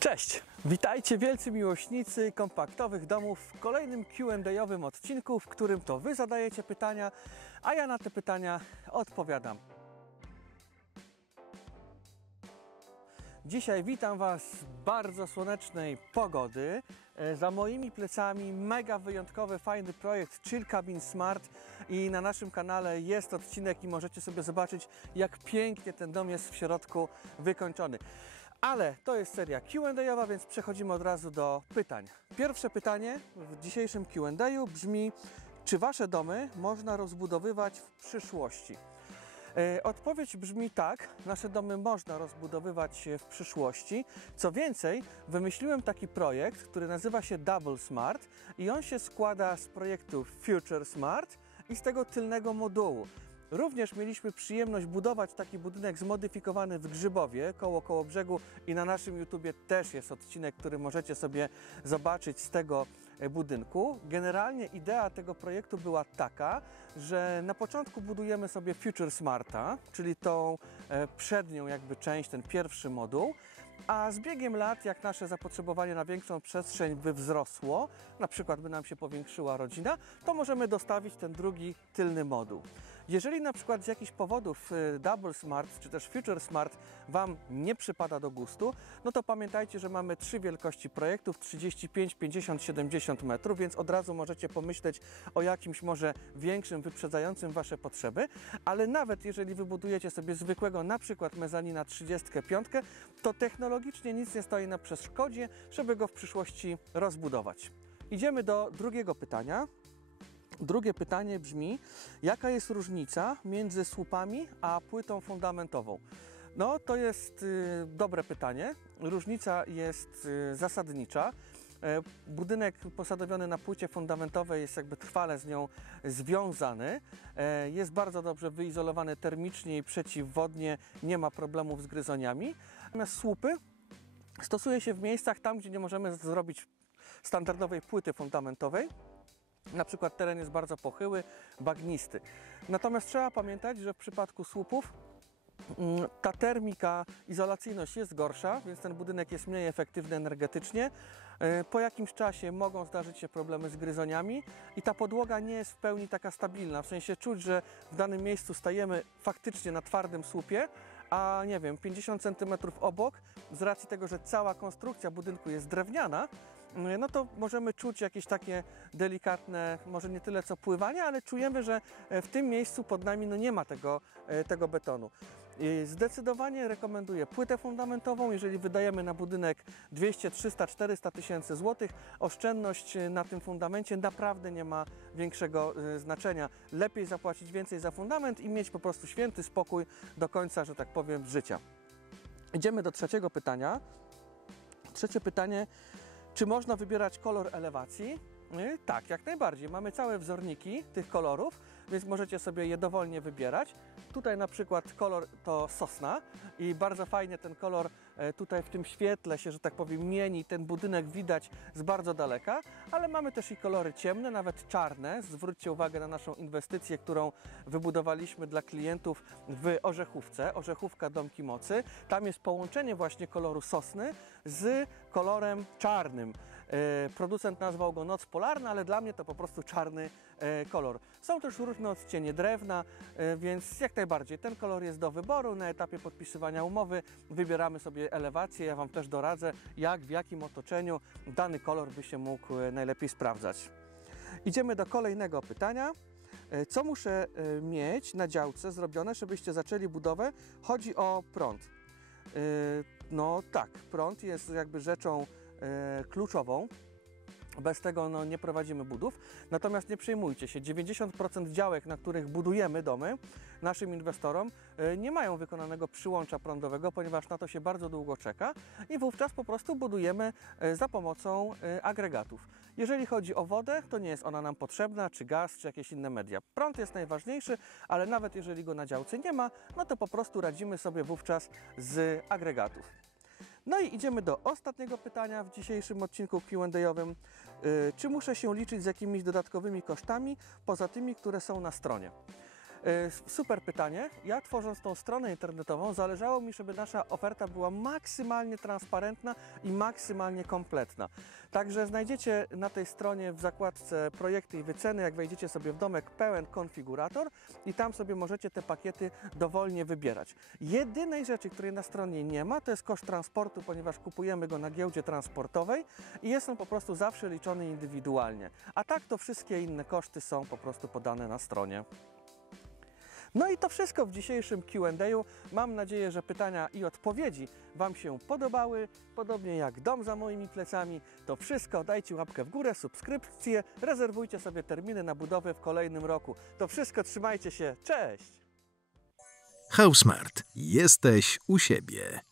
Cześć! Witajcie wielcy miłośnicy kompaktowych domów w kolejnym Q&A-owym odcinku, w którym to Wy zadajecie pytania, a ja na te pytania odpowiadam. Dzisiaj witam Was z bardzo słonecznej pogody. Za moimi plecami mega wyjątkowy, fajny projekt Chill Cabin Smart i na naszym kanale jest odcinek i możecie sobie zobaczyć, jak pięknie ten dom jest w środku wykończony. Ale to jest seria Q&A-owa, więc przechodzimy od razu do pytań. Pierwsze pytanie w dzisiejszym Q&A brzmi: czy Wasze domy można rozbudowywać w przyszłości? Odpowiedź brzmi tak, nasze domy można rozbudowywać w przyszłości. Co więcej, wymyśliłem taki projekt, który nazywa się Double Smart i on się składa z projektu Future Smart i z tego tylnego modułu. Również mieliśmy przyjemność budować taki budynek zmodyfikowany w Grzybowie, koło Kołobrzegu, i na naszym YouTubie też jest odcinek, który możecie sobie zobaczyć z tego budynku. Generalnie idea tego projektu była taka, że na początku budujemy sobie Future Smarta, czyli tą przednią jakby część, ten pierwszy moduł, a z biegiem lat, jak nasze zapotrzebowanie na większą przestrzeń by wzrosło, na przykład by nam się powiększyła rodzina, to możemy dostawić ten drugi tylny moduł. Jeżeli na przykład z jakichś powodów Double Smart czy też Future Smart Wam nie przypada do gustu, no to pamiętajcie, że mamy trzy wielkości projektów: 35, 50, 70 metrów, więc od razu możecie pomyśleć o jakimś może większym, wyprzedzającym Wasze potrzeby, ale nawet jeżeli wybudujecie sobie zwykłego, na przykład mezanina 35, to technologicznie nic nie stoi na przeszkodzie, żeby go w przyszłości rozbudować. Idziemy do drugiego pytania. Drugie pytanie brzmi: jaka jest różnica między słupami a płytą fundamentową? No, to jest dobre pytanie. Różnica jest zasadnicza. Budynek posadowiony na płycie fundamentowej jest jakby trwale z nią związany. Jest bardzo dobrze wyizolowany termicznie i przeciwwodnie, nie ma problemów z gryzoniami. Natomiast słupy stosuje się w miejscach tam, gdzie nie możemy zrobić standardowej płyty fundamentowej. Na przykład teren jest bardzo pochyły, bagnisty. Natomiast trzeba pamiętać, że w przypadku słupów ta termika, izolacyjność jest gorsza, więc ten budynek jest mniej efektywny energetycznie. Po jakimś czasie mogą zdarzyć się problemy z gryzoniami i ta podłoga nie jest w pełni taka stabilna. W sensie czuć, że w danym miejscu stajemy faktycznie na twardym słupie, a nie wiem, 50 cm obok, z racji tego, że cała konstrukcja budynku jest drewniana, no to możemy czuć jakieś takie delikatne, może nie tyle co pływanie, ale czujemy, że w tym miejscu pod nami no nie ma tego betonu. Zdecydowanie rekomenduję płytę fundamentową. Jeżeli wydajemy na budynek 200, 300, 400 tysięcy złotych, oszczędność na tym fundamencie naprawdę nie ma większego znaczenia. Lepiej zapłacić więcej za fundament i mieć po prostu święty spokój do końca, że tak powiem, życia. Idziemy do trzeciego pytania. Trzecie pytanie: czy można wybierać kolor elewacji? Tak, jak najbardziej. Mamy całe wzorniki tych kolorów, więc możecie sobie je dowolnie wybierać. Tutaj na przykład kolor to sosna i bardzo fajnie ten kolor tutaj w tym świetle się, że tak powiem, mieni. Ten budynek widać z bardzo daleka, ale mamy też i kolory ciemne, nawet czarne. Zwróćcie uwagę na naszą inwestycję, którą wybudowaliśmy dla klientów w Orzechówce. Orzechówka Domki Mocy. Tam jest połączenie właśnie koloru sosny z kolorem czarnym. Producent nazwał go Noc Polarna, ale dla mnie to po prostu czarny kolor. Są też różne odcienie drewna, więc jak najbardziej ten kolor jest do wyboru. Na etapie podpisywania umowy wybieramy sobie elewację. Ja Wam też doradzę, jak, w jakim otoczeniu dany kolor by się mógł najlepiej sprawdzać. Idziemy do kolejnego pytania. Co muszę mieć na działce zrobione, żebyście zaczęli budowę? Chodzi o prąd. No tak, prąd jest jakby rzeczą kluczową. Bez tego no, nie prowadzimy budów. Natomiast nie przejmujcie się, 90% działek, na których budujemy domy naszym inwestorom, nie mają wykonanego przyłącza prądowego, ponieważ na to się bardzo długo czeka i wówczas po prostu budujemy za pomocą agregatów. Jeżeli chodzi o wodę, to nie jest ona nam potrzebna, czy gaz, czy jakieś inne media. Prąd jest najważniejszy, ale nawet jeżeli go na działce nie ma, no to po prostu radzimy sobie wówczas z agregatów. No i idziemy do ostatniego pytania w dzisiejszym odcinku Q&A-owym. Czy muszę się liczyć z jakimiś dodatkowymi kosztami poza tymi, które są na stronie? Super pytanie. Ja tworząc tą stronę internetową zależało mi, żeby nasza oferta była maksymalnie transparentna i maksymalnie kompletna. Także znajdziecie na tej stronie w zakładce projekty i wyceny, jak wejdziecie sobie w domek, pełen konfigurator i tam sobie możecie te pakiety dowolnie wybierać. Jedynej rzeczy, której na stronie nie ma, to jest koszt transportu, ponieważ kupujemy go na giełdzie transportowej i jest on po prostu zawsze liczony indywidualnie. A tak to wszystkie inne koszty są po prostu podane na stronie. No i to wszystko w dzisiejszym Q&A. Mam nadzieję, że pytania i odpowiedzi Wam się podobały. Podobnie jak dom za moimi plecami. To wszystko. Dajcie łapkę w górę, subskrypcję, rezerwujcie sobie terminy na budowę w kolejnym roku. To wszystko, trzymajcie się. Cześć! Housmart. Jesteś u siebie.